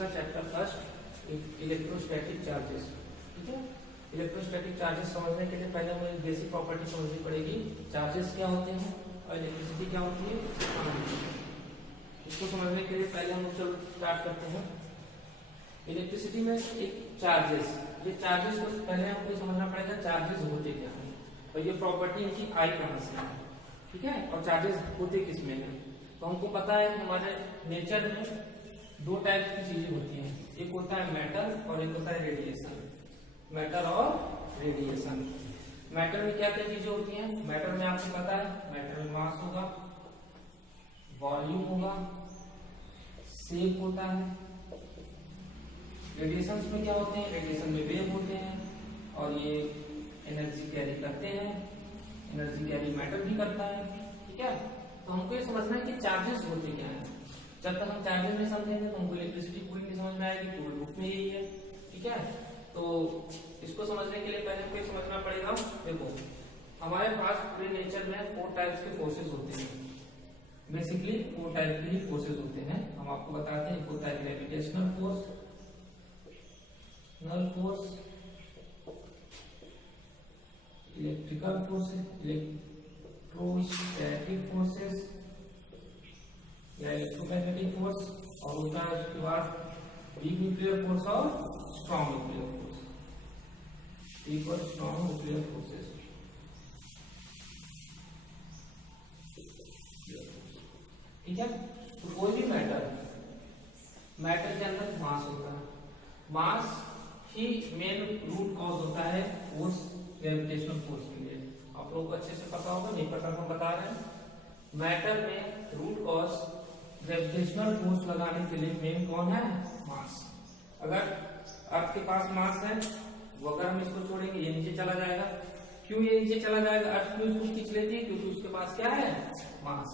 इसका chapter first electrostatic charges. ठीक है, इलेक्ट्रोस्टैटिक चार्जेस समझने के लिए पहले हमें बेसिक प्रॉपर्टी समझनी पड़ेगी। चार्जेस क्या होते हैं और इलेक्ट्रिसिटी क्या होती है, इसको समझने के लिए पहले हम चलो स्टार्ट करते हैं। इलेक्ट्रिसिटी में एक चार्जेस, ये चार्जेस को पहले हमको समझना पड़ेगा चार्जेस होते क्या हैं और ये प्रॉपर्टी इनकी आई कहां से है। ठीक है, और चार्जेस होते किस में है। तो हमको पता है कि हमारे नेचर में दो टाइप की चीजें होती हैं, एक होता है मैटर और एक होता है रेडिएशन। मैटर और रेडिएशन। मैटर में क्या क्या चीजें होती हैं, मैटर में आपको पता है मैटर में मास होगा, वॉल्यूम होगा, शेप होता है। रेडिएशन में क्या होते हैं, रेडिएशन में वेव होते हैं और ये एनर्जी कैरी करते हैं, एनर्जी कैरी मैटर भी करता है। ठीक है, तो हमको ये समझना है कि चार्जेस होते क्या हैं। जब तक हम चार्जेस नहीं समझेंगे तो हमको इलेक्ट्रिसिटी पूरी नहीं समझ में आएगी, पूरी बुक में यही है। ठीक है, तो इसको समझने के लिए पहले हमको समझना पड़ेगा, देखो हमारे पास पूरे नेचर में 4 टाइप्स के फोर्सेस होते हैं। बेसिकली 4 टाइप के ही फोर्सेस होते हैं, हम आपको बताते हैं। एक होता है gravitational force, null force, electrical forces, electrostatic forces या इलेक्ट्रोमैग्नेटिक फोर्स, और होता है उसके बाद वीक न्यूक्लियर फोर्स और स्ट्रॉन्ग न्यूक्लियर फोर्स। वीक और स्ट्रॉन्ग न्यूक्लियर फोर्सेस। ठीक है, तो कोई भी मैटर के अंदर मास होता है, मास ही मेन रूट कॉज होता है फोर्स, ग्रेविटेशनल फोर्स के लिए। आप लोगों को अच्छे से पता होगा, नहीं पता तो हम बता रहे हैं। मैटर में रूट कॉज ग्रेविटेशनल फोर्स लगाने के लिए मेन कौन है, मास। अगर अर्थ के पास मास है, वो अगर हम इसको छोड़ेंगे ये नीचे चला जाएगा। क्यों ये नीचे चला जाएगा, अर्थ क्यों इसको खींच लेती है, क्योंकि उसके पास क्या है, मास।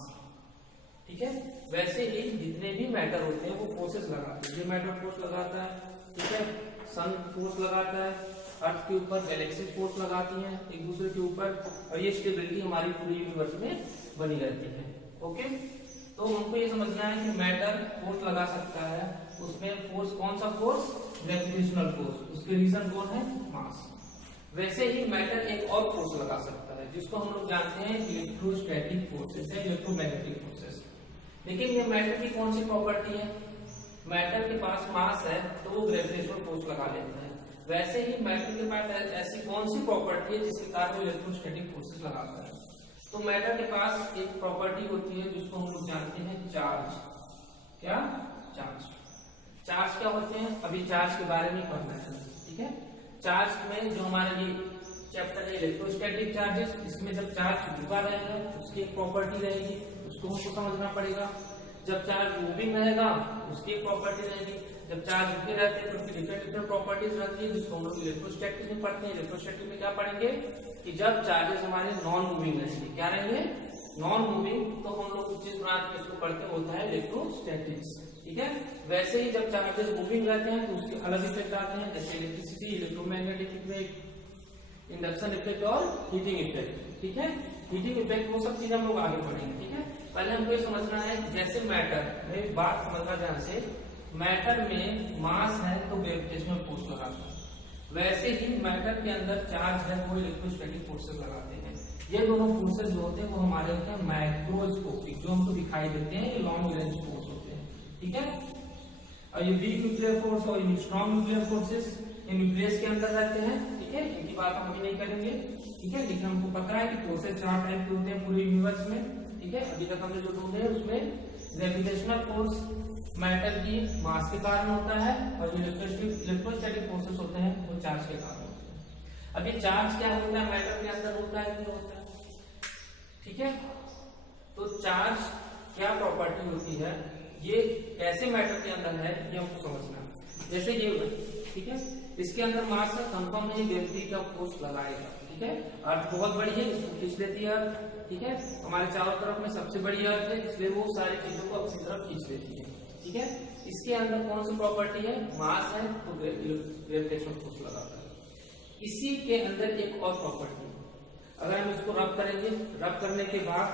ठीक है, वैसे ही जितने भी मैटर होते हैं वो फोर्सेस लगाते हैं। ये मैटर फोर्स लगाता है, ठीक है, सन फोर्स लगाता है, अर्थ के ऊपर गैलेक्सी फोर्स लगाती हैं एक दूसरे के ऊपर, और ये स्टेबिलिटी हमारी पूरी यूनिवर्स में बनी रहती है। ओके, तो हमको ये समझना है कि मैटर फोर्स लगा सकता है, उसमें फोर्स कौन सा फोर्स, ग्रेविटेशनल फोर्स, उसके रीजन कौन है, मास। वैसे ही मैटर एक और फोर्स लगा सकता है जिसको हम लोग जानते हैं इलेक्ट्रोस्टैटिक फोर्सेस है, इलेक्ट्रोमैग्नेटिक फोर्सेस। लेकिन ये मैटर की कौन सी प्रॉपर्टी है, मैटर के पास मास है तो वो ग्रेविटेशनल फोर्स लगा लेता है। वैसे ही मैटर के पास ऐसी कौन सी प्रॉपर्टी है जिसके कारण वो इलेक्ट्रोस्टैटिक फोर्सेस लगाता है। तो मैटर के पास एक प्रॉपर्टी होती है जिसको हम लोग जानते हैं चार्ज। क्या, चार्ज। चार्ज क्या होते हैं, अभी चार्ज के बारे में पढ़ना है। ठीक है, चार्ज में जो हमारा ये चैप्टर है इलेक्ट्रोस्टैटिक चार्जेस, इसमें जब चार्ज रुका रहेगा उसकी एक प्रॉपर्टी रहेगी, उसको हमको समझना पड़ेगा। जब चार्ज मूविंग रहेगा उसकी एक प्रॉपर्टी रहेगी। जब चार्ज रुके रहते हैं तो उसकी डिफरेंट प्रॉपर्टीज रहती है, जिसको हम लोग इलेक्ट्रोस्टैटिक में पढ़ते हैं। इलेक्ट्रोस्टैटिक में क्या पढ़ेंगे कि जब चार्जेस हमारे नॉन मूविंग रहेंगे, क्या रहेंगे, नॉन मूविंग, तो हम लोग जिस ब्रांच में इसको पढ़ते हैं होता है इलेक्ट्रोस्टैटिक्स। ठीक है, वैसे ही जब चार्जेस मूविंग रहते हैं तो उसके अलग इफेक्ट आते हैं, जैसे electricity, electromagnetic effect, induction effect और हीटिंग इफेक्ट। ठीक है, हीटिंग इफेक्ट वो सब चीजें हम लोग आगे पढ़ेंगे। ठीक है, पहले हमको ये समझना है जैसे मैटर में, बात समझना ध्यान से, मैटर में मास है तो ग्रेविटेशनल फोर्स लगाता है, वैसे ही मैटर के अंदर चार्ज है वो इलेक्ट्रोस्टैटिक फोर्सेस लगाते हैं। ये दोनों फोर्सेस जो होते हैं वो हमारे होते हैं माइक्रोस्कोपिक, जो हमको दिखाई देते हैं, ये लॉन्ग रेंज फोर्स होते हैं। ठीक है, और ये वीक न्यूक्लियर फोर्स और स्ट्रॉन्ग न्यूक्लियर फोर्सेस ये न्यूक्लियस के अंदर रहते हैं। ठीक है, इनकी बात हम अभी नहीं करेंगे। ठीक है, लेकिन हमको पता है कि फोर्सेस 4 टाइप के होते हैं पूरे यूनिवर्स में। ठीक है, अभी तक हमने जो ढूंढे हैं उसमें ग्रेविटेशनल फोर्स मैटर की मास के कारण होता है, और जो इलेक्ट्रोस्टैटिक फोर्सेस होते हैं वो चार्ज के कारण होते हैं। अब ये चार्ज क्या होता है, मैटर के अंदर होता है नहीं होता है। ठीक है, तो चार्ज क्या प्रॉपर्टी होती है, ये कैसे मैटर के अंदर है, ये हमको समझना है। जैसे ये, ठीक है, इसके अंदर मास है, कंफर्म नहीं ग्रेविटी का फोर्स लगाएगा। ठीक है, अर्थ बहुत बड़ी है, इसको खींच लेती है अर्थ। ठीक है, हमारे चारों तरफ में सबसे बड़ी अर्थ है, इसलिए वो सारी चीजों को अपनी तरफ खींच लेती है। ठीक है, इसके अंदर कौन सी प्रॉपर्टी है, मास है तो ग्रेविटेशनल फोर्स लगाता है। इसी के अंदर एक और प्रॉपर्टी है, अगर हम इसको रब करेंगे, रब करने के बाद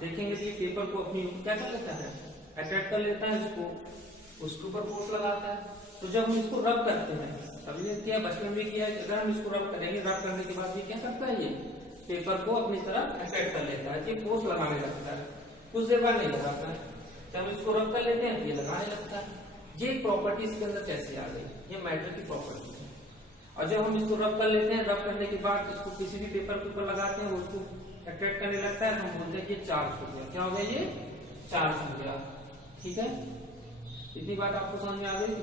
देखेंगे कि पेपर को अपनी क्या कर लेता है, अट्रैक्ट कर लेता है इसको। उसके ऊपर फोर्स लगाता है। तो जब हम इसको रब करते हैं, अभी किया बचपन में किया, अगर हम इसको रब करेंगे, रब करने के बाद ये क्या करता है, ये पेपर को अपनी तरफ अट्रैक्ट कर लेता है, ये फोर्स लगाने लगता है। कुछ देर बाद नहीं लगाता है, जब हम इसको रब कर लेते हैं ये लगाने लगता है। ये प्रॉपर्टी इसके अंदर कैसे आ गई, ये मैटर की प्रॉपर्टी है। और जब हम इसको रब कर लेते हैं, रब करने के बाद इसको किसी भी पेपर के ऊपर लगाते हैं, उसको अट्रैक्ट करने लगता है, हम बोलते हैं कि चार्ज हो गया। क्या हो गया, ये चार्ज हो गया। ठीक है, इतनी बात आपको समझ में आ गई कि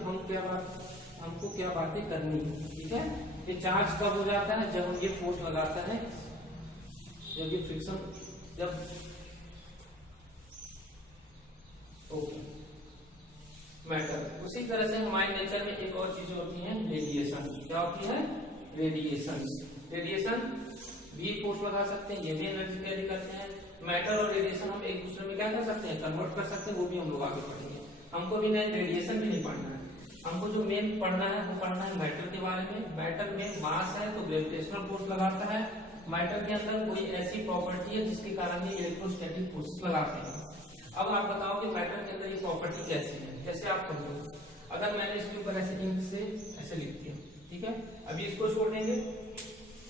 हमको क्या बातें करनी है। ठीक है, ये चार्ज कब हो जाता है, जब हम ये फोर्स लगाता है, जब ये फ्रिक्शन, जब ओके मैटर। उसी तरह से हमारे नेचर में एक और चीज होती है, रेडिएशन। क्या होती है, रेडिएशन। रेडिएशन भी फोर्स लगा सकते हैं, ये भी एनर्जी कैरी करते हैं। मैटर और रेडिएशन हम एक दूसरे में क्या कर सकते हैं, कन्वर्ट कर सकते हैं, वो भी हम लोग आगे पढ़ेंगे। हमको भी नहीं रेडिएशन भी नहीं पढ़ना है, हमको जो मेन पढ़ना है वो पढ़ना है मैटर के बारे में। मैटर में मास है तो ग्रेविटेशनल फोर्स लगाता है। मैटर के अंदर कोई ऐसी प्रॉपर्टी है जिसके कारण ये इलेक्ट्रोस्टैटिक फोर्स लगाते हैं। अब आप बताओ कि मैटर के अंदर ये प्रॉपर्टी कैसी है। जैसे आप समझो, अगर मैंने इसके ऊपर ऐसे इंक से ऐसे लिख दिया, ठीक है, अभी इसको छोड़ देंगे,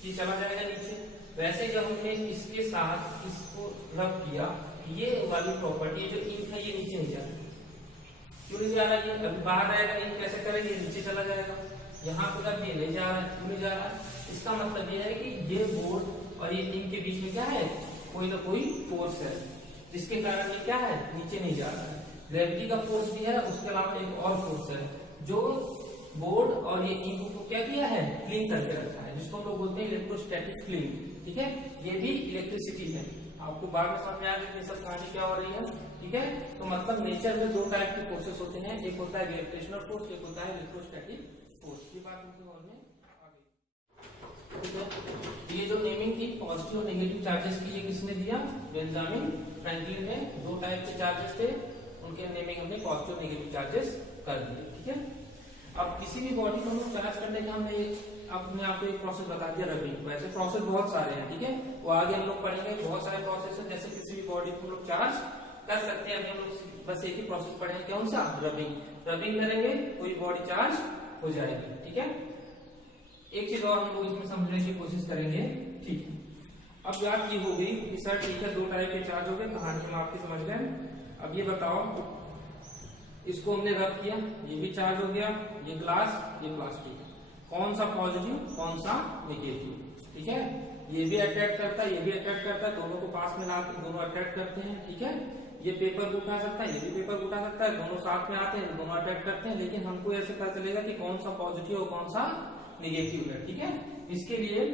ये चला जाएगा नीचे। वैसे जब हमने इसके साथ इसको रब किया, ये वाली प्रॉपर्टी जो इंक है ये नीचे नहीं जा रही। क्यों नहीं जा रहा है, अभी बाहर आएगा, इंक कैसे करेंगे, नीचे चला जाएगा। यहाँ पर अब ये नहीं जा रहा है, क्यों नहीं जा रहा है, इसका मतलब ये है कि ये बोर्ड और ये इंक के बीच में क्या है, कोई ना कोई फोर्स है, जिसके कारण ये क्या है, नीचे नहीं जा रहा है। ग्रेविटी का फोर्स भी है, उसके अलावा एक और फोर्स है जो बोर्ड और ये इंक को क्या किया है, क्लीन करके रखा है, जिसको हम लोग बोलते हैं इलेक्ट्रोस्टैटिक क्लीन। ठीक है, ये भी इलेक्ट्रिसिटी है। आपको बाद में समझ में आ गया सब कहानी क्या हो रही है। ठीक है, तो मतलब नेचर में दो टाइप के फोर्सेस होते हैं, एक होता है ग्रेविटेशनल फोर्स, एक होता है इलेक्ट्रोस्टैटिक फोर्स। ये बात उनके समझ में आ गई। ठीक है, ये जो नेमिंग थी पॉजिटिव और नेगेटिव चार्जेस की, ये किसने दिया, बेंजामिन फ्रैंकलिन ने। दो टाइप के चार्जेस थे, उनके नेमिंग हमने पॉजिटिव नेगेटिव चार्जेस कर दिए। ठीक है, अब किसी भी बॉडी को हम चार्ज करने का हमने अपने आप को एक प्रोसेस बता दिया, रबिंग। वैसे प्रोसेस बहुत सारे हैं, ठीक है, वो आगे हम लोग पढ़ेंगे। बहुत सारे प्रोसेस हैं, जैसे किसी भी बॉडी को लोग चार्ज कर सकते हैं। अभी हम लोग बस एक ही प्रोसेस पढ़ेंगे, कौन सा, रबिंग। रबिंग करेंगे कोई बॉडी चार्ज हो जाएगी। ठीक है, एक चीज और हम लोग इसमें समझने की कोशिश करेंगे। ठीक है, अब बात ये हो गई कि सर ठीक है, दो टाइप के चार्ज हो गए, कहानी हम आपकी समझ गए। अब ये बताओ, इसको हमने रब किया, ये भी चार्ज हो गया, ये ग्लास, ये प्लास्टिक, कौन सा पॉजिटिव कौन सा नेगेटिव। ठीक है, ये भी अट्रैक्ट करता है, ये भी अट्रैक्ट करता है, दोनों को पास में लाकर दोनों अट्रैक्ट करते हैं। ठीक है, ये पेपर को उठा सकता है, ये भी पेपर को उठा सकता है, दोनों साथ में आते हैं, दोनों अट्रैक्ट करते हैं। लेकिन हमको ऐसे पता चलेगा कि कौन सा पॉजिटिव और कौन सा नेगेटिव है। ठीक है, इसके लिए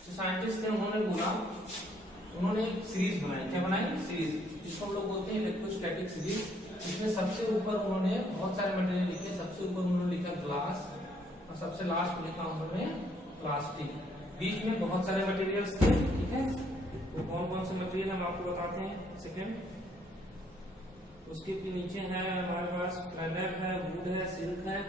जो साइंटिस्ट थे उन्होंने बोला, उन्होंने एक सीरीज बनाई। क्या बनाई, सीरीज, जिसको हम लोग बोलते हैं इलेक्ट्रोस्टैटिक सीरीज। इसमें सबसे ऊपर उन्होंने बहुत सारे मटेरियल लिखे, सबसे ऊपर उन्होंने लिखा ग्लास और सबसे लास्ट में लिखा उन्होंने प्लास्टिक। बीच में बहुत सारे मटेरियल्स थे। ठीक है, तो कौन कौन से मटेरियल हम आपको बताते हैं, सेकेंड। उसके भी नीचे है हमारे पास प्लानर है, वुड है, सिल्क है।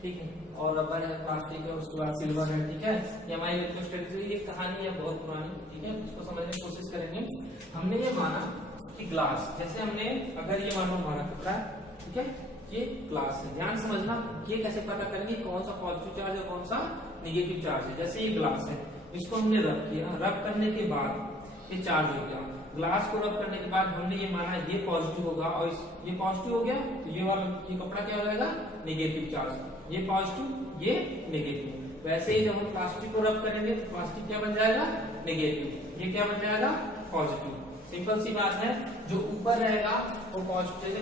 ठीक है, और रबर है, प्लास्टिक है, उसके बाद सिल्वर है। ठीक है, ये हमारी इलेक्ट्रोस्टैटिक ये कहानी है बहुत पुरानी। ठीक है, इसको समझने की कोशिश करेंगे। हमने ये माना कि ग्लास, जैसे हमने अगर ये मानो हमारा कपड़ा है, ठीक है, ये ग्लास है। ध्यान समझना, ये कैसे पता करेंगे कौन सा पॉजिटिव चार्ज है कौन सा निगेटिव चार्ज है। जैसे ये ग्लास है, इसको हमने रब किया, रब करने के बाद ये चार्ज हो गया। ग्लास को रब करने के बाद हमने ये माना ये पॉजिटिव होगा और ये पॉजिटिव हो गया, तो ये वाला ये कपड़ा क्या हो जाएगा, नेगेटिव चार्ज। ये पॉजिटिव, ये नेगेटिव। वैसे ही जब हम प्लास्टिक को रब करेंगे तो प्लास्टिक क्या बन जाएगा, नेगेटिव। ये क्या बन जाएगा, पॉजिटिव। सिंपल सी बात है, जो ऊपर रहेगा वो पॉजिटिव।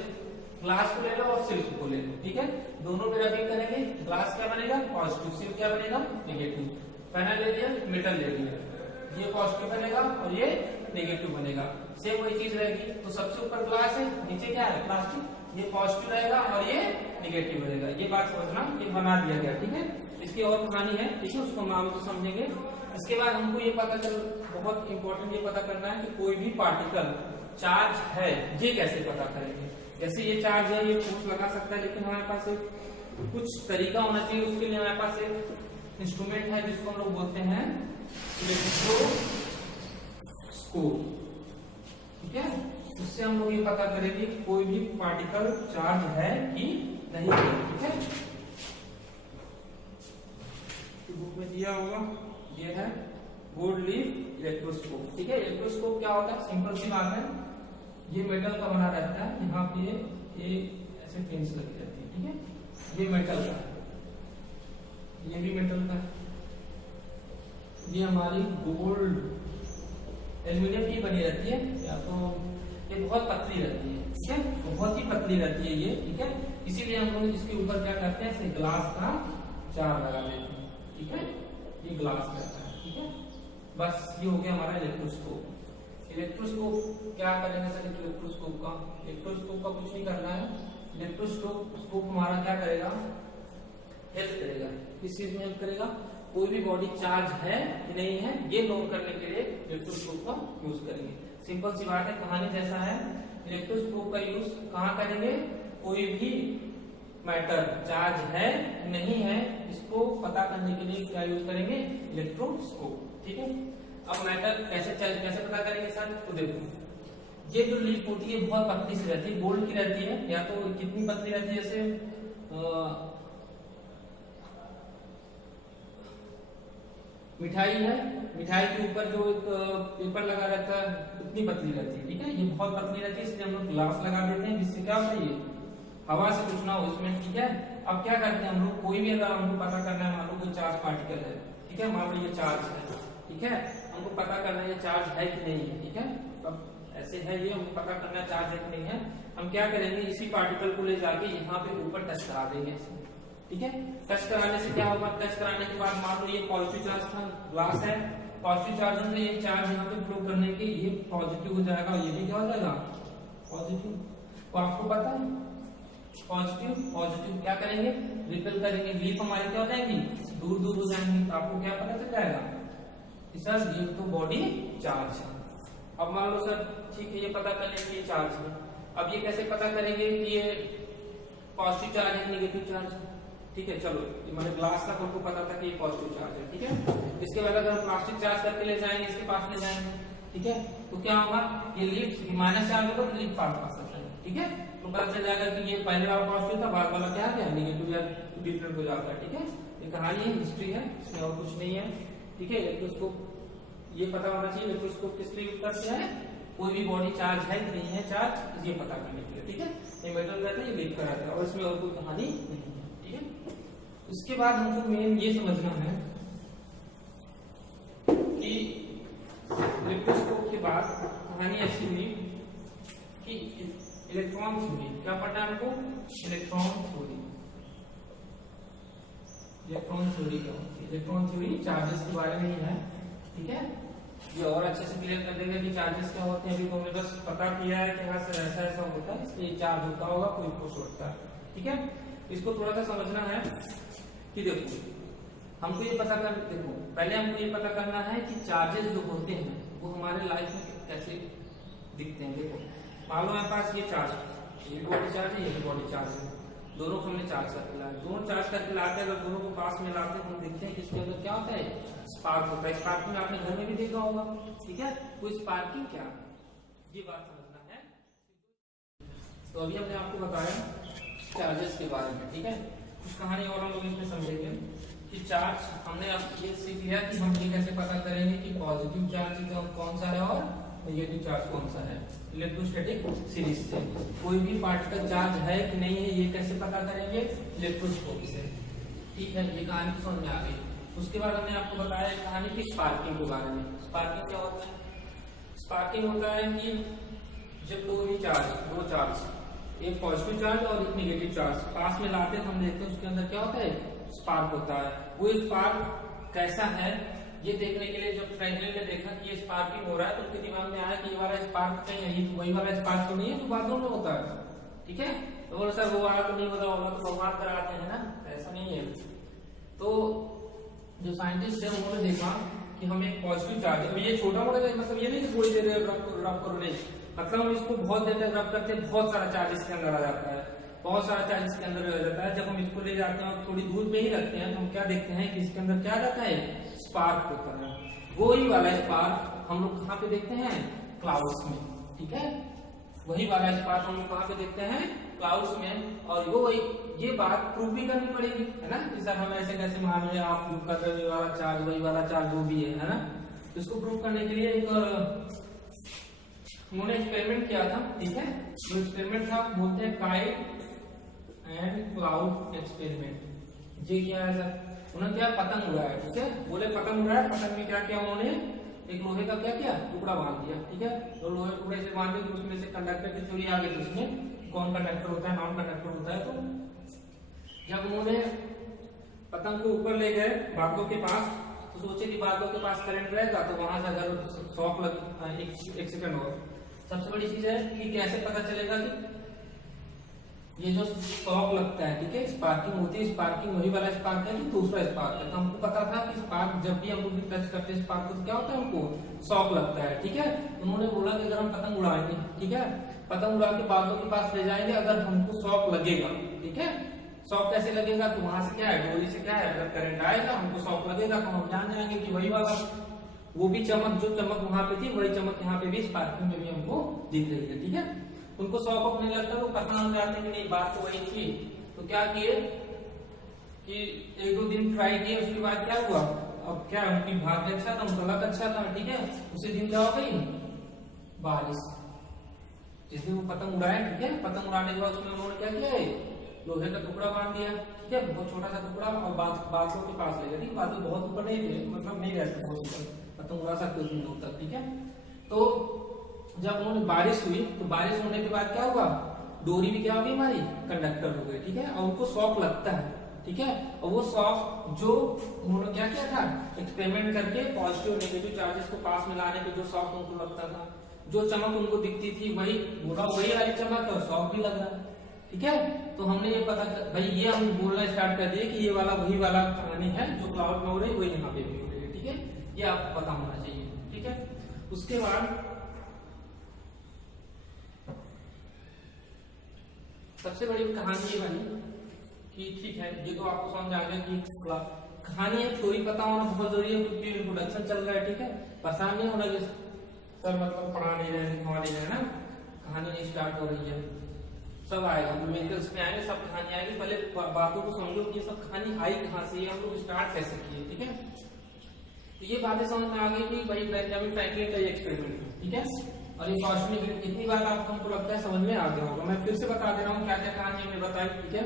ग्लास को ले लो और सिल्क को ले लो। ठीक है, दोनों में रबिंग करेंगे, ग्लास क्या बनेगा, पॉजिटिव, सिल्क क्या बनेगा, नेगेटिव। पैनल ले लिया, मेटल ले लिया, ये पॉजिटिव बनेगा और ये नेगेटिव बनेगा। सेम वही चीज रहेगी। तो सबसे ऊपर ग्लास है, नीचे क्या है, प्लास्टिक, ये पॉजिटिव रहेगा और ये नेगेटिव रहेगा। ये बात समझना, ये बना दिया गया। ठीक है, इसकी और कहानी है, ठीक है, उसको हम आगे से समझेंगे। इसके बाद हमको ये पता चल बहुत इंपॉर्टेंट ये पता करना है कि कोई भी पार्टिकल चार्ज है ये कैसे पता करेंगे। जैसे ये चार्ज है, ये फोर्स लगा सकता है, लेकिन हमारे पास एक कुछ तरीका होना चाहिए। उसके लिए हमारे पास एक इंस्ट्रूमेंट है जिसको हम लोग बोलते हैं इलेक्ट्रोस्कोप। ठीक है, उससे हम लोग ये पता करेंगे कि कोई भी पार्टिकल चार्ज है कि नहीं है। ठीक है, बुक में दिया होगा, ये है गोल्ड लीफ इलेक्ट्रोस्कोप। ठीक है, इलेक्ट्रोस्कोप क्या होता है, सिंपल सी बात है, ये मेटल का बना रहता है, यहाँ पे ये ऐसे पिन्स लगी रहती है। ठीक है, ये मेटल का, ये भी मेटल का, ये हमारी गोल्ड एल्यूमिनियम की बनी रहती है, या तो ये बहुत पतली रहती है। ठीक है, बहुत ही पतली रहती है ये। ठीक है, इसीलिए हम लोग इसके ऊपर क्या करते हैं, इसे ग्लास का चार लगा देते हैं। ठीक है, ये ग्लास रहता है। ठीक है, बस ये हो गया हमारा इलेक्ट्रोस्कोप। इलेक्ट्रोस्कोप क्या करेंगे सर, इलेक्ट्रोस्कोप का कुछ नहीं करना है। इलेक्ट्रोस्कोप हमारा क्या करेगा, हेल्प करेगा। किस चीज में हेल्प करेगा, कोई भी बॉडी चार्ज है कि नहीं है ये नोट करने के लिए इलेक्ट्रोस्कोप का यूज करेंगे। सिंपल सी बात है, कहानी जैसा है। इलेक्ट्रोस्कोप का यूज कहाँ करेंगे, कोई भी मैटर चार्ज है नहीं है इसको पता करने के लिए क्या यूज करेंगे, इलेक्ट्रोस्कोप। ठीक है, अब मैटर कैसे पता करेंगे सर, तो देखो ये जो लीफ होती है बहुत पतली सी रहती है, गोल्ड की रहती है, या तो कितनी पतली रहती है, जैसे मिठाई है, मिठाई के ऊपर जो एक पेपर लगा रहता है उतनी पतली रहती है। ठीक है, ये बहुत पतली रहती है, इसलिए हम लोग ग्लास लगा देते हैं, जिससे क्या होता है, ये हवा से कुछ ना हो इसमें। ठीक है, अब क्या करते हैं हम लोग, कोई भी अगर हमको पता करना है, मान लो कोई चार्ज पार्टिकल है। ठीक है, मान लो ये चार्ज है। ठीक है, हमको पता करना है ये चार्ज है कि नहीं है। ठीक है, अब ऐसे है ये, हमको पता करना है चार्ज है कि नहीं है। हम क्या करेंगे, इसी पार्टिकल को ले जाके यहाँ पे ऊपर टच करा देंगे। ठीक है, टच कराने से क्या होगा, टच कराने के बाद मान लो ये पॉजिटिव चार्ज का ग्लास है, पॉजिटिव चार्ज में ये चार्ज यहाँ पे फ्लो करने के ये पॉजिटिव हो जाएगा, ये भी क्या हो जाएगा, पॉजिटिव। तो आपको पता है पॉजिटिव क्या करेंगे, रिपेल करेंगे, लीफ हमारी क्या हो जाएंगी, दूर दूर हो जाएंगी। तो आपको क्या पता चल जाएगा कि सर ये तो बॉडी चार्ज है। अब मान लो सर ठीक है, ये पता कर लेंगे ये चार्ज है। अब ये कैसे पता करेंगे कि ये पॉजिटिव चार्ज है नेगेटिव चार्ज है। ठीक है, चलो हमारे ग्लास का हमको पता था कि ये पॉजिटिव चार्ज है। ठीक है, इसके बाद अगर हम प्लास्टिक चार्ज करके ले जाएंगे, इसके पास ले जाएंगे। ठीक है, तो क्या होगा, ये लीफ माइनस चार्ज होगा तो लीफ पास पास है। ठीक है, तो पता चल जाएगा कि ये पहले वाला पॉजिटिव था, बाद वाला क्या है नेगेटिव या डिफरेंट हो जाता है। ठीक है, ये कहानी है, हिस्ट्री है, इसमें और कुछ नहीं है। ठीक है, इलेक्ट्रोस्कोप ये पता होना चाहिए, इलेक्ट्रोस्कोप किस लिए यूज करते हैं, कोई भी बॉडी चार्ज है कि नहीं है चार्ज, ये पता करने के लिए। ठीक है, ये मेटल रहता है, ये लीफ का रहता है, और इसमें और कोई कहानी नहीं है। ठीक है, उसके बाद हमको मेन ये समझना है कि इलेक्ट्रोस्कोप के बाद कहानी ऐसी हुई कि इलेक्ट्रॉन थ्योरी, क्या पढ़ना है हमको, इलेक्ट्रॉन थ्योरी क्या होती है, इलेक्ट्रॉन थ्योरी चार्जेस के बारे में ही है। ठीक है, ये और अच्छे से क्लियर कर देगा कि चार्जेस क्या होते हैं। अभी तो हमने बस पता किया है कि हाँ सर ऐसा ऐसा होता है, इसलिए चार्ज होता होगा, कोई फोर्स होता है। ठीक है, इसको थोड़ा सा समझना है कि देखो हमको ये पता कर, देखो पहले हमको ये पता करना है कि चार्जेस जो होते हैं वो हमारे लाइफ में कैसे दिखते हैं। देखो मान लो हमारे पास ये चार्ज, ये बॉडी चार्ज है, ये बॉडी चार्ज है, दोनों को हमने चार्ज करके लाया, दोनों चार्ज करके लाते हैं, अगर दोनों को पास में लाते हैं हम देखते हैं कि इसके अंदर क्या होता है, स्पार्क होता है। स्पार्किंग आपने घर में भी देखा होगा। ठीक है, कोई स्पार्किंग क्या, ये बात समझना है। तो अभी हमने आपको बताया चार्जेस के बारे में। ठीक है, कुछ कहानी और हम लोग इसमें समझेंगे कि चार्ज, हमने अब ये सीख लिया कि हम ये कैसे पता करेंगे कि पॉजिटिव चार्ज कौन सा है और नेगेटिव चार्ज कौन सा है। इलेक्ट्रोस्टैटिक सीरीज से कोई भी पार्टिकल चार्ज है कि नहीं है ये कैसे पता करेंगे, इलेक्ट्रोस्कोप से। ठीक है, ये कहानी समझ में आ गई। उसके बाद हमने आपको बताया कहानी की स्पार्किंग के बारे में। स्पार्किंग क्या होता है, स्पार्किंग होता है कि जब दो चार्ज, एक पॉजिटिव चार्ज और एक नेगेटिव चार्ज पास में लाते हैं, हम देखते हैं उसके अंदर क्या होता है, स्पार्क होता है। वो स्पार्क कैसा है ये देखने के लिए जब फ्रैंकलिन ने देखा कि ये स्पार्किंग हो रहा है, तो उसके दिमाग में आया कि ये वाला स्पार्क कहीं यही वही वाला स्पार्क तो नहीं है जो बाथरूम में होता है। ठीक है, तो बोले सर वो वाला तो नहीं होता होगा, तो भगवान कराते हैं ना, ऐसा नहीं है। तो जो साइंटिस्ट है उन्होंने देखा कि हमें एक पॉजिटिव चार्ज है, ये छोटा मोटा मतलब ये नहीं कि थोड़ी देर रब करो, नहीं, मतलब हम इसको बहुत देर तक रब करते हैं, बहुत सारा चार्ज इसके अंदर आ जाता है, बहुत सारा चार्ज इसके अंदर रह जाता है। जब हम इसको ले जाते हैं और थोड़ी दूर पे ही रखते हैं तो हम क्या देखते हैं कि इसके अंदर क्या जाता है, स्पार्क होता है। वही वाला स्पार्क हम लोग कहाँ पे देखते हैं, क्लाउड्स में, ठीक है, वही वाला स्पार्क हम लोग कहाँ पे देखते हैं, क्लाउड्स में। और वो ये बात प्रूव भी करनी पड़ेगी, है ना, कि सर हम ऐसे कैसे मान रहे हैं, आप प्रूव कर रहे वाला चार्ज वही वाला चार्ज जो भी है ना। इसको प्रूव करने के लिए एक उन्होंने एक्सपेरिमेंट किया था, ठीक है, जो एक्सपेरिमेंट था बोलते हैं काइट एंड क्लाउड एक्सपेरिमेंट। ये क्या है सर, उन्होंने क्या पतंग उड़ाया, ठीक है, बोले पतंग उड़ाया, पतंग में क्या किया उन्होंने, एक लोहे का क्या किया, टुकड़ा बांध दिया, ठीक है, तो लोहे टुकड़े से बांध दिया, तो उसमें से कंडक्टर की थ्योरी आ गई, तो उसमें कौन कंडक्टर होता है, नॉन कंडक्टर होता है। तो जब उन्होंने पतंग को ऊपर ले गए बादलों के पास, तो सोचे कि बादलों के पास करंट रहेगा तो वहां से अगर शॉक लग एक सेकंड और सबसे बड़ी चीज है कि कैसे पता चलेगा कि ये जो शॉक लगता है, ठीक है, स्पार्किंग होती है, स्पार्किंग वही वाला स्पार्क है कि दूसरा स्पार्क है। तो हमको पता था कि स्पार्क जब भी हम लोग टच करते हैं स्पार्क को तो क्या होता है, हमको शॉक लगता है, ठीक है। उन्होंने बोला कि अगर हम पतंग उड़ाएंगे, ठीक है, पतंग उड़ा के बादलों के पास ले जाएंगे, अगर हमको शॉक लगेगा, ठीक है, शॉक कैसे लगेगा, तो वहां से क्या है, डोरी से क्या है, अगर करंट आएगा हमको शॉक लगेगा तो हम जान जाएंगे कि वही वाला, वो भी चमक जो चमक वहां पे थी वही चमक यहाँ पे भी स्पार्किंग में भी हमको दिख रही है, ठीक है। उनको शॉक ऑफ नहीं लगता, वो पसंद जाते कि नहीं बात तो वही थी। तो क्या किए कि एक दो दिन ट्राई किए, उसके बाद क्या हुआ, अब क्या उनकी भाग्य अच्छा था, उनका लक अच्छा था, ठीक है, उसी दिन क्या हो गई बारिश। जिस दिन वो पतंग उड़ाए, ठीक है, पतंग उड़ाने के बाद उसमें उन्होंने क्या किया, लोहे का टुकड़ा बांध दिया, ठीक है, बहुत छोटा सा टुकड़ा, और बादलों के पास ले गया, ठीक, बादल बहुत ऊपर नहीं थे, मतलब नहीं रहते बहुत ऊपर, पतंग उड़ा सकते उतनी दूर तक, ठीक है। तो जब उन्होंने बारिश हुई, तो बारिश होने के बाद क्या हुआ, डोरी भी क्या हो गई हमारी, कंडक्टर हो गई, ठीक है, और उनको शॉक लगता है, ठीक है, और वो शॉक जो उन्होंने क्या किया था, एक्सपेरिमेंट करके पॉजिटिव और नेगेटिव चार्जेस को पास में लाने पे जो शॉक उनको लगता था, जो चमक उनको दिखती थी वही वही वाली चमक और शॉक भी लग रहा, ठीक है। तो हमने ये पता भाई ये हम बोलना स्टार्ट कर दिए कि ये वाला वही वाला कहानी है जो क्लाउड में हो रही है वही यहाँ पे भी हो रही है, ठीक है, ये आपको पता होना चाहिए, ठीक है। उसके बाद सबसे बड़ी कहानी ये बनी कि ठीक है, ये तो आपको समझ आ गया कि कहानी है, थ्योरी पता होना बहुत जरूरी है, क्योंकि इंट्रोडक्शन चल रहा है, ठीक है, परेशान नहीं होना कि सर मतलब पढ़ा नहीं रहे, लिखवा नहीं रहे ना, कहानी नहीं स्टार्ट हो रही है, सब आएगा, न्यूमेरिकल्स में आएंगे, सब कहानी आएगी, पहले बातों को समझो कि सब कहानी आई कहाँ से, हम लोग स्टार्ट कैसे किए, ठीक है। तो ये बातें समझ में आ गई कि भाई बेंजामिन फ्रैंकलिन का ये एक्सपेरिमेंट है, ठीक है, और ये कॉस्मिक कितनी बार आपको हमको लगता है समझ में आ गया होगा, मैं फिर से बता दे रहा हूँ क्या क्या कहानी हमने बताई, ठीक है।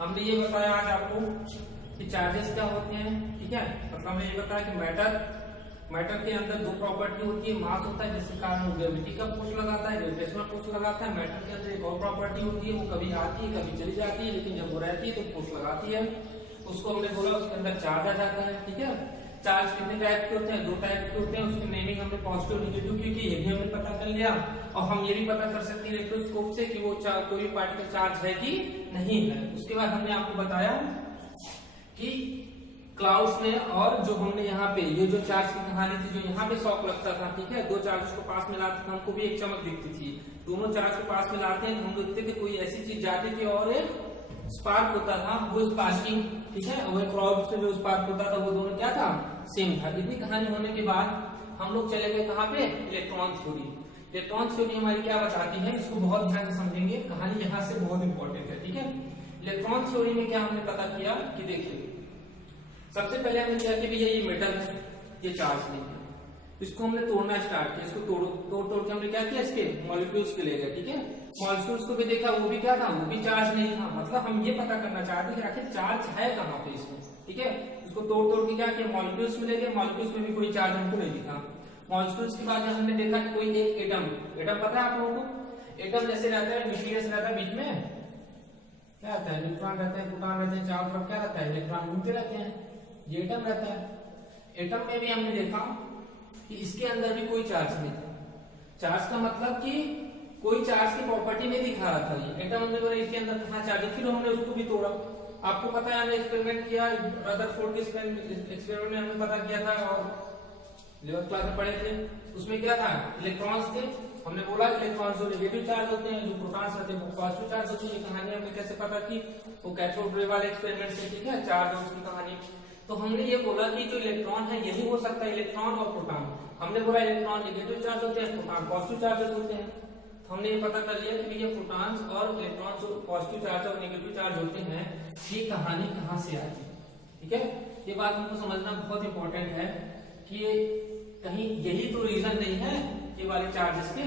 हमने ये बताया आज आपको कि चार्जेस क्या होते हैं, ठीक है, मतलब हमने ये बताया कि मैटर के अंदर दो प्रॉपर्टी होती है, मास होता है जिसके कारण वो ग्रेविटी का फोर्स लगाता है, ग्रेविटेशनल फोर्स लगाता है। मैटर के अंदर एक और प्रॉपर्टी होती है, वो कभी आती है कभी चली जाती है, लेकिन जब वो रहती है तो फोर्स लगाती है, उसको हमने बोला उसके अंदर चार्ज आ जाता है, ठीक है। चार्ज कितने टाइप के होते हैं, दो टाइप के होते हैं, उसकी नेमिंग हमने पॉजिटिव नेगेटिव की, ये भी हमने पता कर लिया, और हम ये भी पता कर सकते हैं इलेक्ट्रोस्कोप से कि वो कोई भी पार्टिकल चार्ज है कि नहीं है। उसके बाद हमने आपको बताया कि क्लाउड्स में, और जो हमने यहाँ पे ये जो चार्ज की कहानी थी, जो यहाँ पे शॉक लगता था, ठीक है, दो चार्ज को पास मिलाते थे, हमको भी एक चमक दिखती थी, दोनों चार्ज को पास मिलाते हैं हम देखते थे कोई ऐसी चीज जाती थी और एक स्पार्क होता था, वो स्पार्किंग, ठीक है, और क्लाउड से जो स्पार्क होता था वो दोनों क्या था, सेम था। इतनी कहानी होने के बाद हम लोग चले गए कहाँ पे, इलेक्ट्रॉन थ्योरी। इलेक्ट्रॉन थ्योरी हमारी क्या बताती है, इसको बहुत ध्यान से समझेंगे, कहानी यहाँ से बहुत इंपॉर्टेंट है, ठीक है। इलेक्ट्रॉन थ्योरी में क्या हमने पता किया कि देखिए सबसे पहले हमने क्या किया, ये मेटल है, ये चार्ज नहीं है, इसको हमने तोड़ना स्टार्ट किया, इसको तोड़ के हमने क्या किया, इसके मॉलिक्यूल्स के ले गए, ठीक है। मॉलिक्यूल्स को भी देखा, वो भी क्या था, वो भी चार्ज नहीं था, मतलब हम ये पता करना चाहते कि आखिर चार्ज है कहाँ पे इसमें, ठीक है। इसको तोड़ के क्या किया, मॉलिक्यूल्स में ले गए, मॉलिक्यूल्स में भी कोई चार्ज हमको नहीं दिखा। मॉलिक्यूल्स के बाद हमने देखा कि कोई एक एटम पता है आप लोगों को, एटम जैसे रहता है, न्यूक्लियस रहता है, बीच में क्या रहता है, न्यूट्रॉन रहते हैं, प्रोटॉन रहते हैं, चारों तरफ क्या रहता है, इलेक्ट्रॉन घूमते रहते हैं, ये एटम रहता है। एटम में भी हमने देखा कि इसके अंदर भी कोई चार्ज नहीं था, चार्ज का मतलब कि कोई चार्ज की प्रॉपर्टी नहीं दिखा रहा था ये एटम, हमने बोला इसके अंदर कहाँ चार्ज है, फिर हमने उसको भी तोड़ा। आपको पता है हमने एक्सपेरिमेंट किया, रदरफोर्ड के एक्सपेरिमेंट में हमने पता किया था, और 11th क्लास में पढ़े थे, उसमें क्या था, इलेक्ट्रॉन्स थे। हमने बोला इलेक्ट्रॉन्स जो नेगेटिव चार्ज होते हैं, जो प्रोटॉन्स रहते हैं वो पॉजिटिव चार्ज होते हैं। ये कहानी हमने कैसे पता की, वो कैथोड रे वाले एक्सपेरिमेंट से, ठीक है, चार्ज और उसकी कहानी। तो हमने ये बोला कि जो इलेक्ट्रॉन है यही हो सकता है, इलेक्ट्रॉन और प्रोटॉन। हमने बोला इलेक्ट्रॉन नेगेटिव चार्ज होते हैं, प्रोटॉन पॉजिटिव चार्जेस होते हैं। तो हमने ये पता कर लिया कि ये प्रोटॉन्स और इलेक्ट्रॉन जो पॉजिटिव चार्ज और नेगेटिव चार्ज होते हैं, ये कहानी कहाँ से आई, ठीक है। ये बात हमको समझना बहुत इंपॉर्टेंट है कि ये कहीं यही तो रीजन नहीं है ये वाले चार्जेस के,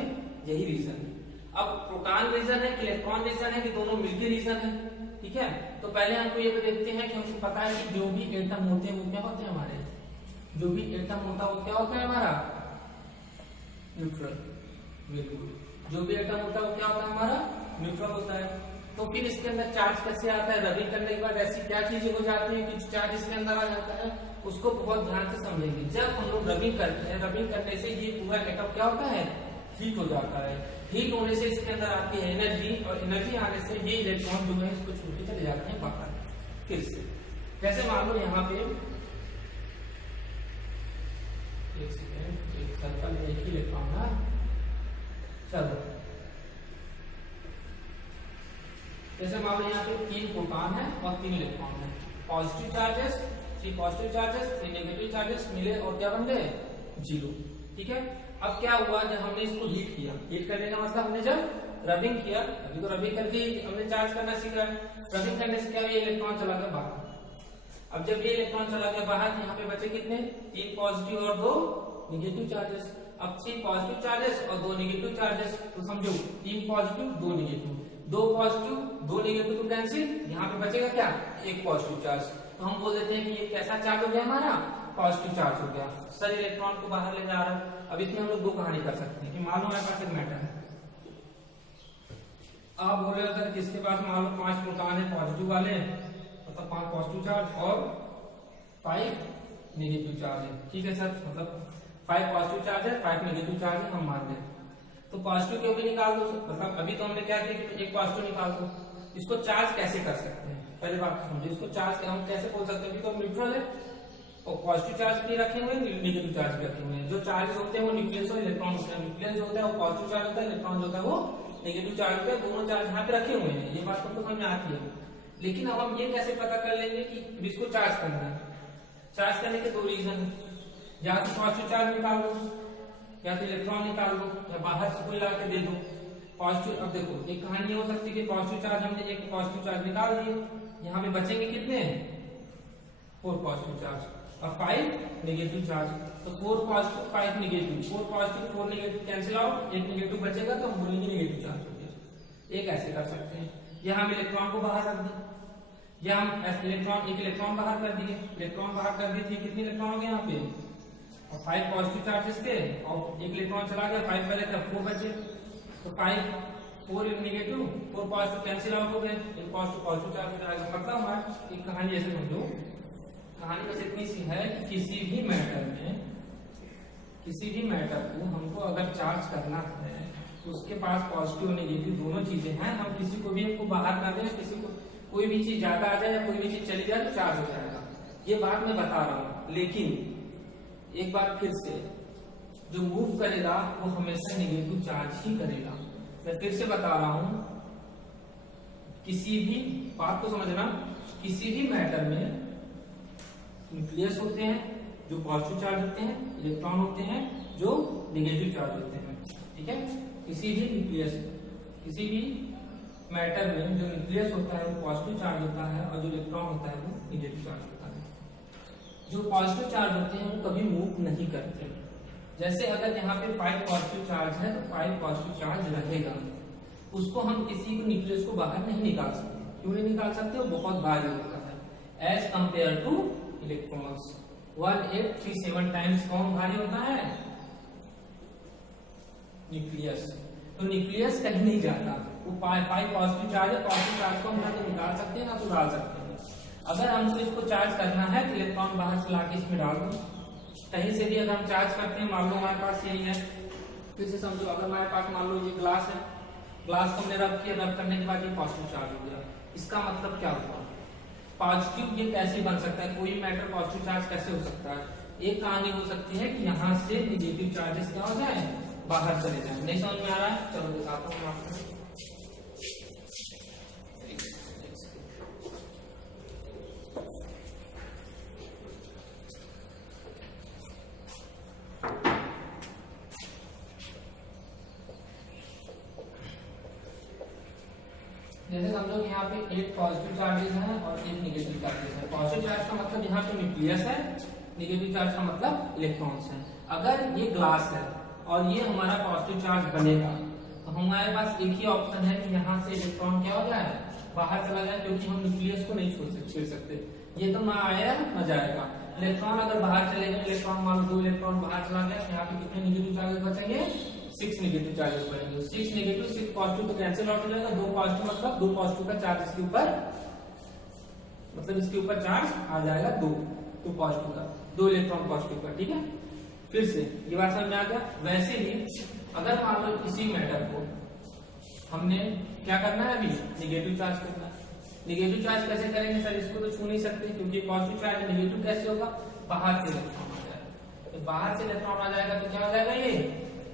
यही रीजन है। अब प्रोटॉन रीजन है कि इलेक्ट्रॉन रीजन है कि दोनों मिलकर रीजन है, ठीक है। तो पहले हमको ये देखते हैं कि हमको पता है कि जो भी एटम होते हैं वो क्या होते हैं हमारे, जो भी एटम होता है वो क्या होता है हमारा, न्यूट्रल। बिल्कुल, जो भी एटम होता है वो क्या होता है हमारा, न्यूट्रल होता है। तो फिर इसके अंदर चार्ज कैसे आता है, रबिंग करने के बाद ऐसी क्या चीजें हो जाती है कि चार्ज इसके अंदर आ जाता है, उसको बहुत ध्यान से समझेंगे। जब हम लोग रबिंग करते हैं, रबिंग करने से ये पूरा एटम क्या होता है, हीट हो जाता है। हीट होने से इसके अंदर आती है एनर्जी, और एनर्जी आने से ये इलेक्ट्रॉन जो है इसको छूट के चले जाते हैं बाहर फिर से। जैसे मान लो यहाँ पे एक सेकेंड, एक सर्कल में एक ही इलेक्ट्रॉन है, चलो जैसे मान लो यहाँ पे 3 प्रोटॉन है और 3 इलेक्ट्रॉन है, positive charges, 3 positive charges, 3 negative charges मिले और क्या बन गए, 0, ठीक है। अब क्या हुआ, जब हमने इसको हीट किया, हीट करने का मतलब हमने जब रबिंग किया, अभी तो रबिंग करके हमने चार्ज करना सीखा है। रबिंग करने से क्या, ये इलेक्ट्रॉन चला गया बाहर। अब जब ये इलेक्ट्रॉन चला गया बाहर, यहाँ पे बचे कितने, 3 पॉजिटिव और 2 नेगेटिव चार्जेस। अब 3 पॉजिटिव चार्जेस और 2 नेगेटिव चार्जेस, तो समझो 3 पॉजिटिव 2 नेगेटिव, 2 पॉजिटिव 2 नेगेटिव तो कैंसिल, यहाँ पे बचेगा क्या, 1 पॉजिटिव चार्ज। तो हम बोल देते हैं कि ये कैसा चार्ज हो गया हमारा, पॉजिटिव चार्ज हो गया। सर इलेक्ट्रॉन को बाहर ले जा रहा है। अब इसमें हम लोग 2 कहानी कर सकते हैं कि मान लो हमारे पास एक मैटर है, आप बोल रहे हो सर किसके पास मान लो 5 प्रोटॉन है पॉजिटिव वाले, मतलब 5 पॉजिटिव चार्ज और 5 नेगेटिव चार्ज है, ठीक है सर, मतलब 5 पॉजिटिव चार्ज है 5 नेगेटिव चार्ज है, हम मान लें। तो पॉजिटिव क्यों भी निकाल दो, मतलब अभी तो हमने क्या किया कि एक पॉजिटिव निकाल दो। इसको चार्ज कैसे कर सकते हैं, पहले बात समझो, इसको चार्ज हम कैसे बोल सकते हैं, अभी तो न्यूट्रल है और पॉजिटिव चार्ज भी रखे हुए हैं, नेगेटिव चार्ज भी रखे हुए हैं। जो चार्ज होते हैं वो न्यूक्लियस और इलेक्ट्रॉन होते हैं, न्यूक्लियस जो होता है वो पॉजिटिव चार्ज होता है, इलेक्ट्रॉन जो होता है वो नेगेटिव चार्ज होता है, दोनों चार्ज यहाँ पे रखे हुए हैं, ये बात तो समझ में आती है। लेकिन अब हम ये कैसे पता कर लेंगे कि इसको चार्ज करना है। चार्ज करने के 2 रीजन, या तो पॉजिटिव चार्ज निकाल दो, या तो इलेक्ट्रॉन निकाल दो, या बाहर से कोई ला के दे दो पॉजिटिव। अब देखो एक कहानी हो सकती है कि पॉजिटिव चार्ज हमने एक पॉजिटिव चार्ज निकाल दिए, यहाँ पे बचेंगे कितने, 4 पॉजिटिव चार्ज और 5 नेगेटिव चार्ज। तो 4 positive 5 negative, 4 positive 4 negative cancel out, एक नेगेटिव बचेगा तो हम बोलेंगे नेगेटिव चार्ज हो गया। एक ऐसे कर सकते हैं, या हम इलेक्ट्रॉन को बाहर रख दें, या हम इलेक्ट्रॉन एक इलेक्ट्रॉन बाहर कर दिए, इलेक्ट्रॉन बाहर कर दी थी, कितने इलेक्ट्रॉन हो गए यहाँ पे, और 5 पॉजिटिव चार्जेस थे और एक इलेक्ट्रॉन चला गया, 5 पहले था 4 बचे, तो 5 4 नेगेटिव 4 पॉजिटिव कैंसिल आउट हो गए, एक पॉजिटिव पॉजिटिव चार्ज हो जाएगा। मतलब हमारा एक कहानी ऐसे समझो, कहानी बस इतनी सी है कि किसी भी मैटर में, किसी भी मैटर को हमको अगर चार्ज करना है तो उसके पास पॉजिटिव और नेगेटिव दोनों चीजें हैं। हम किसी को भी हमको बाहर कर दें, किसी को कोई भी चीज ज्यादा आ जाए या कोई भी चीज चली जाए तो चार्ज हो जाएगा, ये बात मैं बता रहा हूँ। लेकिन एक बार फिर से, जो मूव करेगा वो हमेशा नेगेटिव चार्ज ही करेगा। मैं फिर से बता रहा हूं, किसी भी बात को समझना, किसी भी मैटर में न्यूक्लियस होते हैं जो पॉजिटिव चार्ज होते हैं, इलेक्ट्रॉन होते हैं जो नेगेटिव चार्ज होते हैं, ठीक है। किसी भी न्यूक्लियस, किसी भी मैटर में जो न्यूक्लियस होता है वो पॉजिटिव चार्ज होता है और जो इलेक्ट्रॉन होता है वो नेगेटिव चार्ज होता है। जो पॉजिटिव चार्ज होते हैं वो कभी मूव नहीं करते। जैसे अगर यहाँ पे 5 पॉजिटिव चार्ज है तो 5 पॉजिटिव चार्ज रहेगा, उसको हम किसी को न्यूक्लियस को बाहर नहीं निकाल सकते। क्यों नहीं निकाल सकते, वो बहुत भारी होता है as compare to electrons. 1837 times कौन भारी होता है, न्यूक्लियस। तो न्यूक्लियस कहीं नहीं जाता, वो 5 पॉजिटिव चार्ज है, पॉजिटिव चार्ज को हम ना तो निकाल सकते हैं ना तो डाल सकते हैं। अगर हमको इसको चार्ज करना है तो इलेक्ट्रॉन बाहर से लाके इसमें डाल दो, कहीं से भी अगर हम चार्ज करते हैं, मान लो हमारे पास यही है, फिर से समझो, अगर हमारे पास मान लो ये ग्लास है, ग्लास को हमने रब किया, रब करने के बाद ये पॉजिटिव चार्ज हो गया। इसका मतलब क्या हुआ, पॉजिटिव ये कैसे बन सकता है, कोई मैटर पॉजिटिव चार्ज कैसे हो सकता है, एक कहानी हो सकती है कि यहाँ से निगेटिव चार्जेस क्या हो जाए, बाहर चले जाए। नहीं समझ में आ रहा है? चलो दिखाता हूँ आपको। जैसे समझो कि यहाँ पे एक पॉजिटिव चार्जेस है और एक नेगेटिव चार्जेस है। पॉजिटिव चार्ज का मतलब यहाँ पे न्यूक्लियस है, नेगेटिव चार्ज का मतलब इलेक्ट्रॉन्स है। अगर ये ग्लास है और ये हमारा पॉजिटिव चार्ज बनेगा तो हमारे पास एक ही ऑप्शन है कि यहाँ से इलेक्ट्रॉन क्या हो जाए, बाहर चला जाए, क्योंकि हम न्यूक्लियस को नहीं छू सकते। ये तो ना आया ना जाएगा। इलेक्ट्रॉन अगर बाहर चले गए, इलेक्ट्रॉन मान लो 2 इलेक्ट्रॉन बाहर चला गया, यहाँ पे कितने नेगेटिव चार्जेस बचेंगे, 6 नेगेटिव चार्जेस बनेंगे। 6 नेगेटिव 6 पॉजिटिव तो कैंसिल आउट हो जाएगा। 2 पॉजिटिव मतलब 2 पॉजिटिव का चार्ज इसके ऊपर, मतलब इसके ऊपर चार्ज आ जाएगा 2 पॉजिटिव का, 2 इलेक्ट्रॉन पॉजिटिव का। ठीक है, फिर से ये बात समझ में आ गया। वैसे ही अगर मान लो किसी मैटर को हमने क्या करना है, अभी नेगेटिव चार्ज करना है। नेगेटिव चार्ज कैसे करेंगे सर, इसको तो छू नहीं सकते क्योंकि पॉजिटिव चार्ज नेगेटिव कैसे होगा, बाहर से इलेक्ट्रॉन आ जाएगा। तो बाहर से इलेक्ट्रॉन आ जाएगा तो क्या हो जाएगा, ये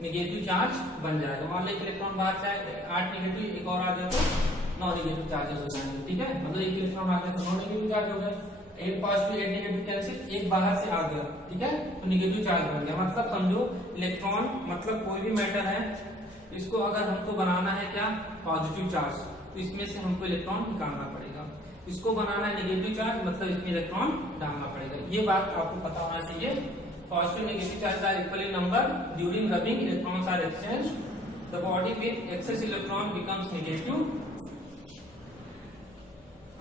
नेगेटिव चार्ज बन जाएगा। मान लो एक इलेक्ट्रॉन बाहर से आए, 8 नेगेटिव, एक और आ गया तो 9 नेगेटिव चार्जेस हो जाएंगे। ठीक है, मतलब एक इलेक्ट्रॉन आ गया तो 9 नेगेटिव चार्ज हो गए। एक पॉजिटिव एक नेगेटिव कैंसिल, एक बाहर से आ गया, ठीक है, तो नेगेटिव चार्ज बन गया। मतलब समझो इलेक्ट्रॉन मतलब कोई भी मैटर है, इसको अगर हमको बनाना है क्या, पॉजिटिव चार्ज, तो इसमें से हमको इलेक्ट्रॉन निकालना पड़ेगा। इसको बनाना है नेगेटिव चार्ज, मतलब इसमें इलेक्ट्रॉन डालना पड़ेगा। ये बात आपको पता होना चाहिए। Positive negative charge are equally number during rubbing, electrons are exchange, the body with excess electron becomes negative.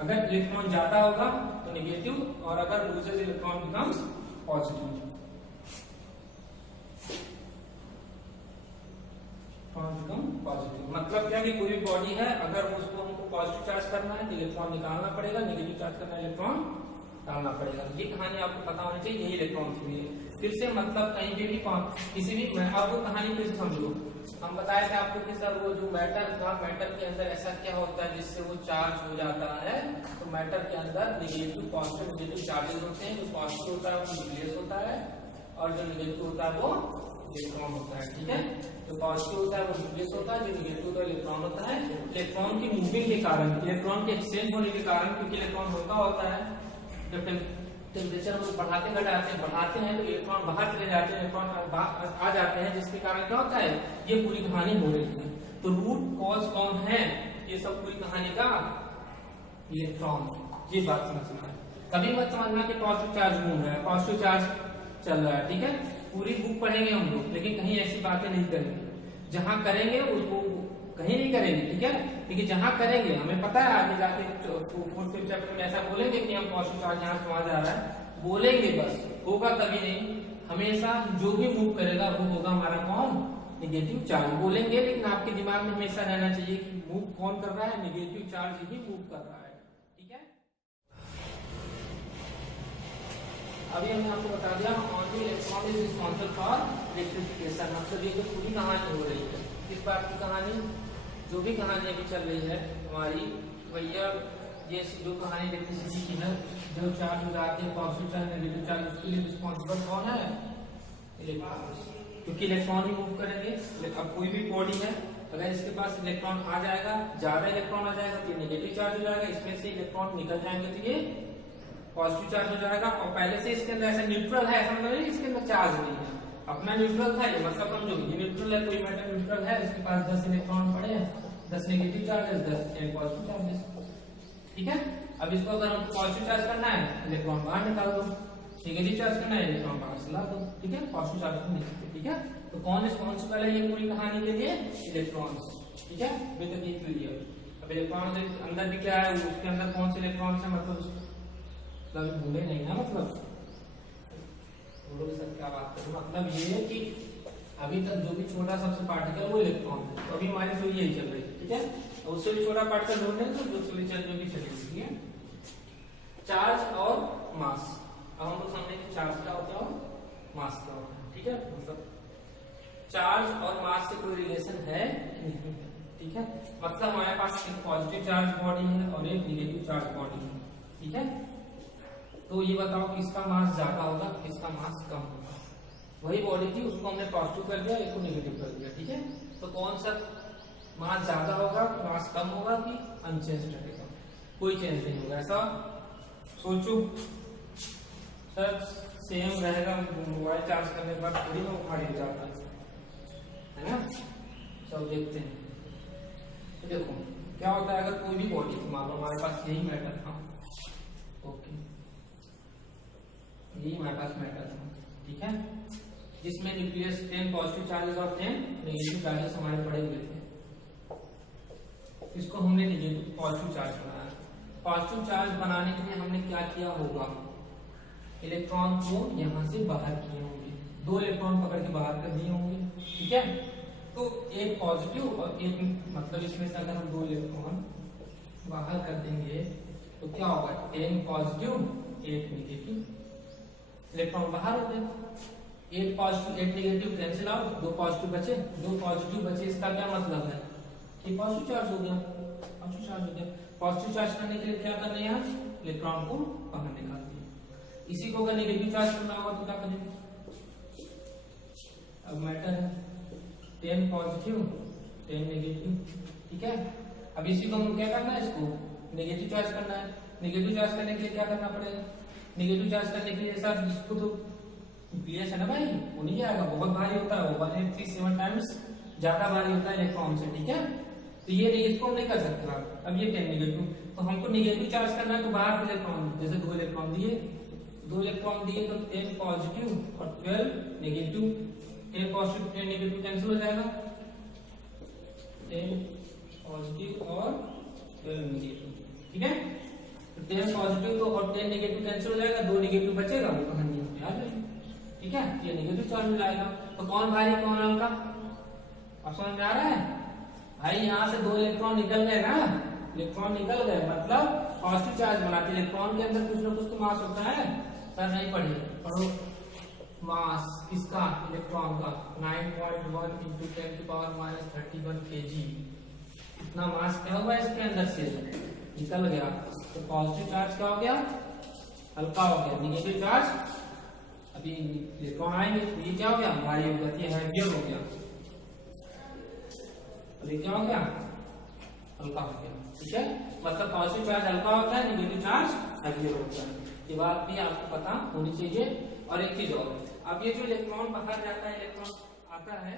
अगर इलेक्ट्रॉन ज्यादा होगा तो नेगेटिव, और अगर लूजेस इलेक्ट्रॉन बिकम्स पॉजिटिव। मतलब क्या कि कोई भी बॉडी है, अगर उसको हमको पॉजिटिव चार्ज करना है तो इलेक्ट्रॉन निकालना पड़ेगा, नेगेटिव चार्ज करना है इलेक्ट्रॉन डालना पड़ेगा। ये कहानी आपको पता होनी चाहिए, यही इलेक्ट्रॉन के लिए। फिर से मतलब कहीं पे भी किसी भी आपको कहानी फिर से समझ लो। हम बताए थे आपको कि सर वो जो मैटर था, मैटर के अंदर ऐसा क्या होता है जिससे वो चार्ज हो जाता है, तो मैटर के अंदर नेगेटिव पॉजिटिव नेगेटिव चार्जेस होते हैं। जो पॉजिटिव होता है वो न्यूक्लियस होता है और जो नेगेटिव होता है वो इलेक्ट्रॉन होता है। ठीक है, जो पॉजिटिव होता है वो न्यूक्लियस होता है, जो नेगेटिव होता है इलेक्ट्रॉन होता है। इलेक्ट्रॉन की मूविंग के कारण, इलेक्ट्रॉन के एक्सचेंज होने के कारण, क्योंकि इलेक्ट्रॉन हल्का होता है, जब टेम्परेचर हम बढ़ाते बढ़ाते हैं तो इलेक्ट्रॉन बाहर चले जाते हैं, इलेक्ट्रॉन आ जाते हैं, जिसके कारण क्या होता है, ये पूरी कहानी हो रही है। तो रूट कॉज कौन है, ये सब पूरी कहानी का इलेक्ट्रॉन। ये बात समझना है। कभी मत समझना कि पॉजिटिव चार्ज घूम रहा है, पॉजिटिव चार्ज चल रहा है। ठीक है, पूरी बुक पढ़ेंगे हम लोग, लेकिन कहीं ऐसी बातें नहीं करेंगे। जहां करेंगे उसको कहीं नहीं करेंगे। ठीक है, लेकिन जहां करेंगे हमें पता है आगे जाके 4th चैप्टर में ऐसा बोलेंगे कि हम पॉजिटिव चार्ज यहाँ से वहां जा रहा है, बोलेंगे, बस होगा कभी नहीं। हमेशा जो भी मूव करेगा वो होगा हमारा कौन, नेगेटिव चार्ज। बोलेंगे लेकिन आपके दिमाग में हमेशा रहना चाहिए कि मूव कौन कर रहा है, नेगेटिव चार्ज ही मूव कर रहा है। ठीक है, अभी हमने आपको बता दिया only electron is responsible for electrification. मतलब ये जो पूरी कहानी हो रही है, किस बात की कहानी, जो भी कहानी अभी चल रही है हमारी, भैया ये जो कहानी इलेक्ट्रिसिटी की है, जो चार्ज हो जाते हैं पॉजिटिव चार्ज नेगेटिव चार्ज, उसके लिए रिस्पॉन्सिबल कौन है, इलेक्ट्रॉन, क्योंकि इलेक्ट्रॉन ही मूव करेंगे। अब कोई भी बॉडी है, अगर इसके पास इलेक्ट्रॉन आ जाएगा, ज्यादा इलेक्ट्रॉन आ जाएगा तो ये नेगेटिव चार्ज हो जाएगा, इसमें से इलेक्ट्रॉन निकल जाएंगे तो ये पॉजिटिव चार्ज हो जाएगा। और पहले से इसके अंदर ऐसा न्यूट्रल है, ऐसा मतलब इसके अंदर चार्ज नहीं है, अपना न्यूट्रल था ये, मतलब समझो ये न्यूट्रल है, कोई मैटर न्यूट्रल है, इसके पास 10 इलेक्ट्रॉन पड़े हैं, 10 नेगेटिव चार्जेस, 10 पॉजिटिव चार्जेस। ठीक है, अब इसको अगर हमको पॉजिटिव चार्ज करना है, इलेक्ट्रॉन बाहर निकाल दो, नेगेटिव चार्ज करना है, इलेक्ट्रॉन बाहर से ला दो। ठीक है, पॉजिटिव चार्ज को नहीं सकते। ठीक है, तो कौन रिस्पॉन्सिबल है ये पूरी कहानी के लिए, इलेक्ट्रॉन्स। ठीक है, अभी तक ये क्लियर। अब इलेक्ट्रॉन के अंदर भी क्या है, उसके अंदर कौन से इलेक्ट्रॉन्स है, मतलब भूले नहीं ना, मतलब क्या बात करूं, मतलब ये है कि अभी तक जो भी छोटा सबसे पार्टिकल वो इलेक्ट्रॉन है, तो अभी हमारी थ्योरी यही चल रही है। ठीक है, तो उससे भी छोटा पार्टिकल ढूंढने तो जो थ्योरी चलेगी। ठीक है, चार्ज और मास। अब हम लोग समझे कि चार्ज क्या होता है और मास क्या होता है। ठीक है, मतलब चार्ज और मास से कोई रिलेशन है नहीं। ठीक है, मतलब हमारे पास एक पॉजिटिव चार्ज बॉडी है और एक नेगेटिव चार्ज बॉडी है। ठीक है, तो ये बताओ कि इसका मास ज्यादा होगा, इसका मास कम होगा। वही बॉडी थी, उसको हमने पॉजिटिव कर दिया, एक को नेगेटिव कर दिया, ठीक है। तो कौन सा मास ज्यादा होगा, मास कम होगा कि अनचेंज रहेगा, कोई चेंज नहीं होगा। ऐसा सोचो सर सेम रहेगा, मोबाइल चार्ज करने के बाद थोड़ी ना उखाड़ जाता है ना। सब देखते हैं। तो देखो क्या होता है, अगर कोई भी बॉडी थी, मान लो हमारे पास यही मैटर था, ओके, यही हमारे पास मैटर था, ठीक है, जिसमें न्यूक्लियस 10 पॉजिटिव चार्जेस और 10 नेगेटिव चार्जेस हमारे पड़े हुए थे। इसको हमने नेगेटिव पॉजिटिव चार्ज बनाया। पॉजिटिव चार्ज बनाने के लिए हमने क्या किया होगा, इलेक्ट्रॉन को यहां से बाहर किए होंगे, 2 इलेक्ट्रॉन पकड़ के बाहर कर दिए होंगे, ठीक है। तो एक पॉजिटिव और एक, मतलब इसमें से अगर हम 2 इलेक्ट्रॉन बाहर कर देंगे तो क्या होगा, 10 पॉजिटिव 8 नेगेटिव, इलेक्ट्रॉन बाहर हो गए। 8 positive 8 negative cancel out, 2 positive बचे, 2 पॉजिटिव बचे, इसका क्या मतलब है कि पॉजिटिव चार्ज हो गया, पॉजिटिव चार्ज हो गया। पॉजिटिव चार्ज करने के लिए क्या करना है, यहाँ इलेक्ट्रॉन को बाहर निकाल दिया। इसी को अगर नेगेटिव चार्ज करना होगा तो क्या करेंगे, अब मैटर है 10 पॉजिटिव 10 नेगेटिव, ठीक है। अब इसी को हम क्या करना है, इसको नेगेटिव चार्ज करना है। नेगेटिव चार्ज करने के लिए क्या करना पड़ेगा, नेगेटिव चार्ज करने के लिए सर इसको तो न्यूक्लियस है ना भाई, वो नहीं जाएगा, बहुत भारी होता है, वो 1.37 टाइम्स ज्यादा भारी होता है इलेक्ट्रॉन से, ठीक है। तो ये इसको नहीं कर सकते आप। अब ये 10 नेगेटिव, तो हमको नेगेटिव चार्ज करना है, तो बाहर के इलेक्ट्रॉन, जैसे 2 इलेक्ट्रॉन दिए, 2 इलेक्ट्रॉन दिए तो 10 पॉजिटिव और 12 नेगेटिव, 10 पॉजिटिव 10 नेगेटिव कैंसिल हो जाएगा, 10 पॉजिटिव और 12 नेगेटिव, ठीक है। तो 10 पॉजिटिव तो और 10 नेगेटिव कैंसिल हो जाएगा, 2 नेगेटिव बचेगा, वो कहानी यहाँ पे आ जाएगी, ठीक है। ये नेगेटिव चार्ज में जाएगा। तो कौन भारी कौन हल्का, अब समझ में आ रहा है भाई। यहाँ से 2 इलेक्ट्रॉन निकल गए ना, इलेक्ट्रॉन निकल गए मतलब पॉजिटिव चार्ज बनाते। इलेक्ट्रॉन के अंदर कुछ ना कुछ तो मास होता है, सर नहीं पढ़िए, पढ़ो। मास किसका, इलेक्ट्रॉन का 9.1 × 10⁻³ kg, इतना मास क्या हुआ इसके अंदर से निकल गया। तो पॉजिटिव चार्ज क्या हो गया, हल्का हो गया। नेगेटिव चार्ज, अभी इलेक्ट्रॉन आएंगे तो ये क्या हो गया, भारी हो गया, ये हैवियर हो गया, ये क्या हो गया, हल्का हो गया, ठीक है। मतलब पॉजिटिव चार्ज हल्का होता है, नेगेटिव चार्ज हैवियर होता है। ये बात भी आपको पता होनी चाहिए। और एक चीज और, अब ये जो इलेक्ट्रॉन बाहर जाता है, इलेक्ट्रॉन आता है